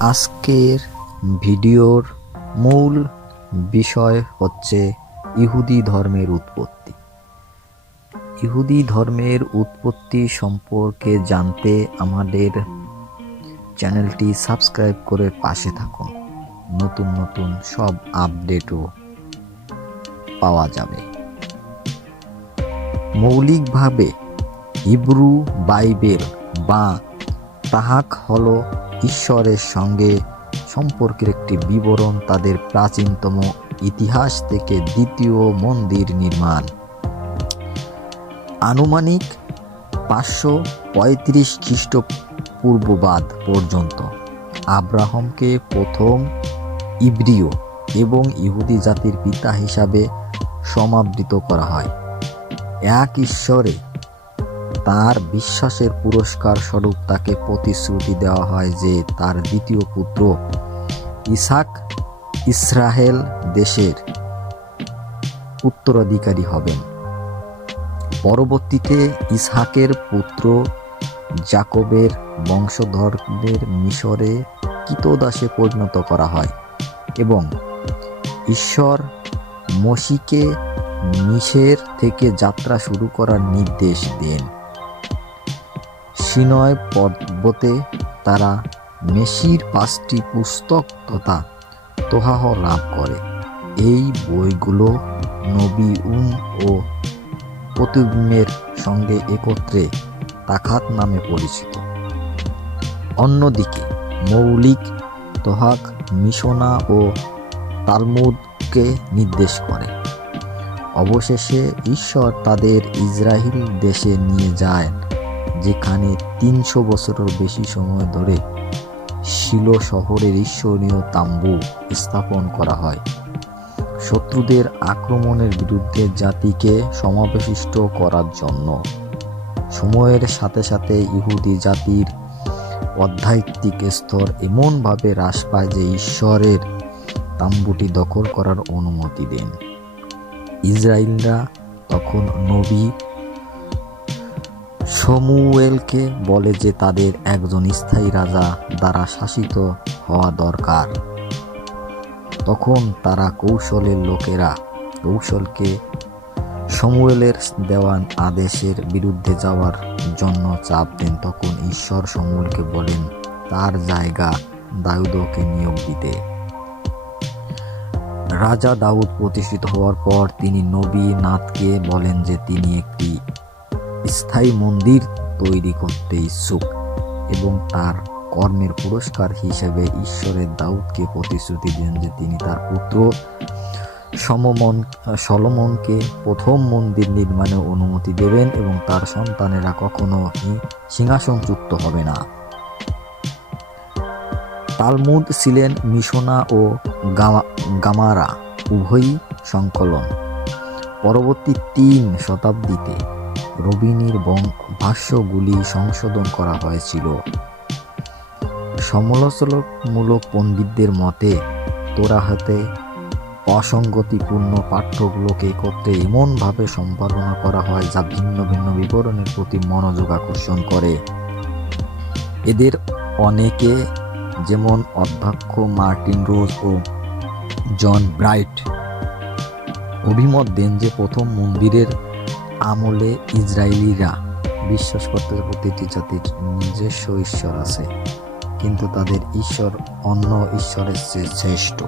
আজকের ভিডিওর মূল বিষয় হচ্ছে ইহুদি ধর্মের উৎপত্তি। ইহুদি ধর্মের উৎপত্তি সম্পর্কে জানতে আমাদের চ্যানেলটি সাবস্ক্রাইব করে পাশে থাকুন। নতুন নতুন সব আপডেটও পাওয়া যাবে। মৌলিকভাবে হিব্রু বাইবেল বা তাহাক হলো ঈশ্বরের সঙ্গে সম্পর্কের একটি বিবরণ। তাদের প্রাচীনতম ইতিহাস থেকে দ্বিতীয় মন্দির নির্মাণ আনুমানিক 535 খ্রিস্টপূর্বাব্দ পর্যন্ত আব্রাহামকে প্রথম ইব্রিয় এবং ইহুদি জাতির পিতা হিসাবে সমাদৃত করা হয়। এক ঈশ্বরে তার বিশ্বাসের পুরস্কার স্বরূপ তাকে প্রতিশ্রুতি দেওয়া হয় যে তার দ্বিতীয় পুত্র ইসহাক ইসরায়েল দেশের উত্তরাধিকারী হবেন। পরবর্তীতে ইসহাকের পুত্র যাকবের বংশধরদের মিশরে কৃতদাসে পরিণত করা হয় এবং ঈশ্বর মসিকে মিশর থেকে যাত্রা শুরু করার নির্দেশ দেন। সিনয় পর্বতে তারা মেসির 5টি পুস্তক তথা তোহাহ লাভ করে। এই বইগুলো নবীউম ও প্রতুবিমের সঙ্গে একত্রে তাখাত নামে পরিচিত। অন্যদিকে মৌলিক তোহাক মিশনা ও তালমুদকে নির্দেশ করে। অবশেষে ঈশ্বর তাদের ইসরায়েল দেশে নিয়ে যায়, যেখানে 300 বছরের বেশি সময় ধরে শিলো শহরের ঈশ্বরীয় তাম্বু স্থাপন করা হয়। শত্রুদের আক্রমণের বিরুদ্ধে জাতিকে সমাবেশিষ্ট করার জন্য। সময়ের সাথে সাথে ইহুদি জাতির আধ্যাত্মিক স্তর এমনভাবে হ্রাস পায় যে ঈশ্বরের তাম্বুটি দখল করার অনুমতি দেন। ইসরায়েলরা তখন নবী শমূয়েলকে বলে যে তাদের একজন স্থায়ী রাজা দ্বারা শাসিত হওয়া দরকার। তখন তারা কৌশলকে শমূয়েলের দেওয়া আদেশের বিরুদ্ধে যাওয়ার জন্য চাপ দেন। তখন ঈশ্বর শমূয়েলকে বলেন তার জায়গা দাউদকে নিয়োগ দিতে। রাজা দাউদ প্রতিষ্ঠিত হওয়ার পর তিনি নবী নাথকে বলেন যে তিনি একটি স্থায়ী মন্দির তৈরি করতে ইচ্ছুক এবং তার কর্মের পুরস্কার হিসেবে ঈশ্বরের দাউদকে প্রতিশ্রুতি দেন যে তিনি তার পুত্র সলোমনকে প্রথম মন্দির নির্মাণের অনুমতি দেবেন এবং তার সন্তানেরা কখনো সিংহাসনচ্যুত হবে না। তালমুদ ছিলেন মিশনা ও গামারা উভয়ই সংকলন। পরবর্তী 3 শতাব্দীতে রবিনির ভাষ্যগুলি সংশোধন করা হয়েছিল। সমালোচনামূলক পণ্ডিতদের মতে তোরাহতে অসঙ্গতিপূর্ণ পাঠ্যগুলোকে একত্রে এমনভাবে সম্পাদনা করা হয় যা ভিন্ন ভিন্ন বিবরণের প্রতি মনোযোগ আকর্ষণ করে। এদের অনেকে যেমন অধ্যক্ষ মার্টিন রোজ ও জন ব্রাইট অভিমত দেন যে প্রথম মন্দিরের আমলে ইসরায়েলিরা বিশ্বাস করতে প্রতিটি জাতির নিজস্ব ঈশ্বর আছে, কিন্তু তাদের ঈশ্বর অন্য ঈশ্বরের চেয়ে শ্রেষ্ঠ।